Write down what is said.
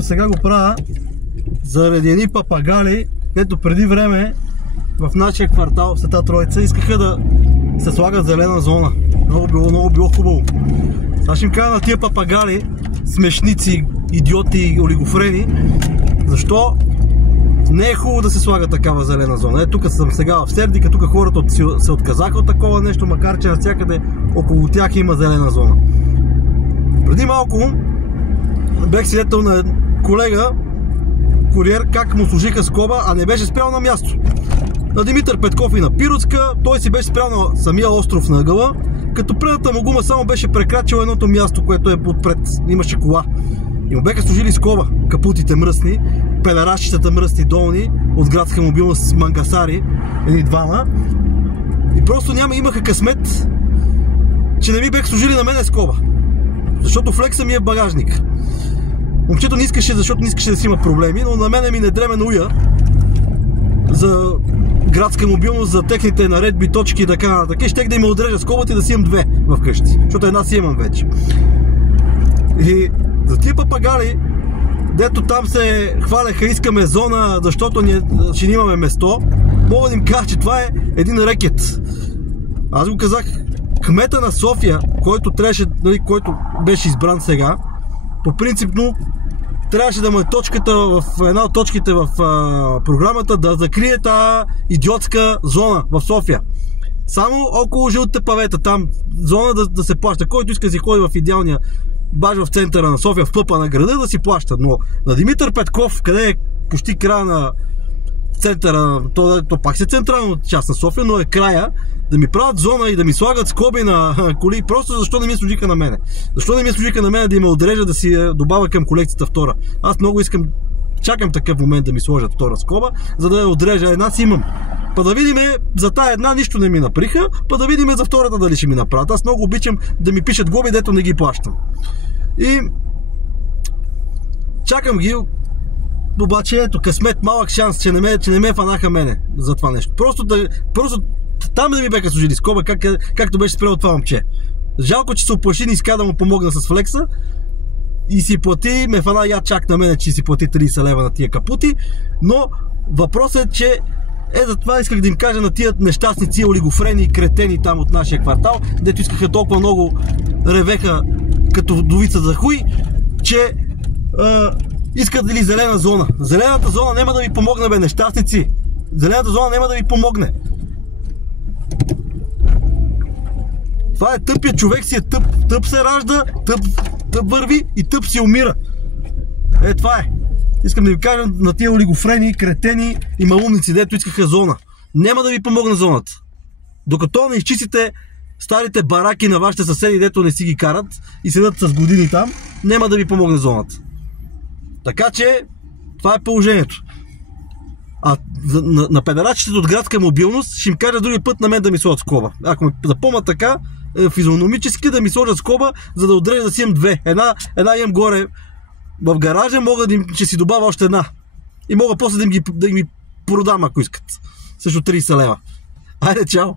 Впрочем, сега го правя заради едни папагали, където преди време в нашия квартал, в Света Троица, искаха да се слага зелена зона. Много било хубаво. Сега ще им кажа на тия папагали, смешници, идиоти, олигофрени, защо не е хубаво да се слага такава зелена зона. Тук съм сега в Сердика, тук хората се отказаха от такова нещо, макар че навсякъде около тях има зелена зона. Преди малко бех свидетел на колега, куриер, как му служиха скоба, а не беше спрял на място. На Димитър Петков и на Пиротска, той си беше спрял на самия остров на ъгъла, като предната му гума само беше прекрачила едното място, което е отпред. Имаше кола. И му беха служили скоба, капутите мръсни, пелерашчетата мръсни долни, от градска мобилност с мангасари, едни двама. И просто имаха късмет, че не ми беха служили на мене скоба. Защото флекса ми е багажник. Момчето не искаше, защото не искаше да си има проблеми, но на мене ми не дреме на уя за градска мобилност, за техните наредби, точки и така нататък. Щех да им отрежа скобата и да си имам две в къщи, защото една си имам вече. И за тия папагали, дето там се хваляха, искаме зона, защото ще не имаме место, мога да им кажа, че това е един рекет. Аз го казах, кмета на София, който трябваше, който беше избран сега, по принципно трябваше да му е точката в една от точките в програмата да закрие тази идиотска зона в София. Само около жълтите павета, там зона да се плаща. Който иска да си ходи в идеалния баш в центъра на София, в пъпа на града, да си плаща. Но на Димитър Петков, къде е почти края на центъра, то пак се централна част на София, но е края, да ми правят зона и да ми слагат скоби на коли, просто защо не ми служиха на мене. Защо не ми служиха на мене да им отрежа, да си добавя към колекцията втора. Аз много искам, чакам такъв момент да ми сложат втора скоба, за да я отрежа. Една си имам. Па да видим, за тая една нищо не ми наприха, па да видим за втората дали ще ми направят. Аз много обичам да ми пишат глоби, дето не ги плащам. И чакам ги, обаче ето късмет, малък шанс, че не ме фанаха мене за това нещо. Просто там да ми беха служили скоба, както беше спрял това момче. Жалко, че се оплаши, не иска да му помогна с флекса и си плати, ме фана я чак на мене, че си плати 30 лева на тия капути, но въпросът е, че затова исках да им кажа на тия нещастници, олигофрени и кретени там от нашия квартал, дето искаха толкова много, ревеха като вдовица за хуй, че искат ли зелена зона. Зелената зона няма да ви помогне, бе, нещастници. Зелената зона няма да ви помогне. Това е тъпия човек, си е тъп. Тъп се ражда, тъп върви и тъп си умира. Това е. Искам да ви кажа на тия олигофрени, кретени и малумници, дето искаха зона. Няма да ви помогне зоната. Докато не изчистите старите бараки на вашите съседи, дето не си ги карат и седат с години там, няма да ви помогне зоната. Така че, това е положението. А на педерачите от градска мобилност ще им кажа други път на мен да ми сложат скоба. Ако ме запомнят така, физиономически да ми сложат скоба, за да отрежа да си имам две. Една имам горе в гаража, ще си добавя още една. И мога после да им ги продам, ако искат. Също 30 лева. Айде, чао!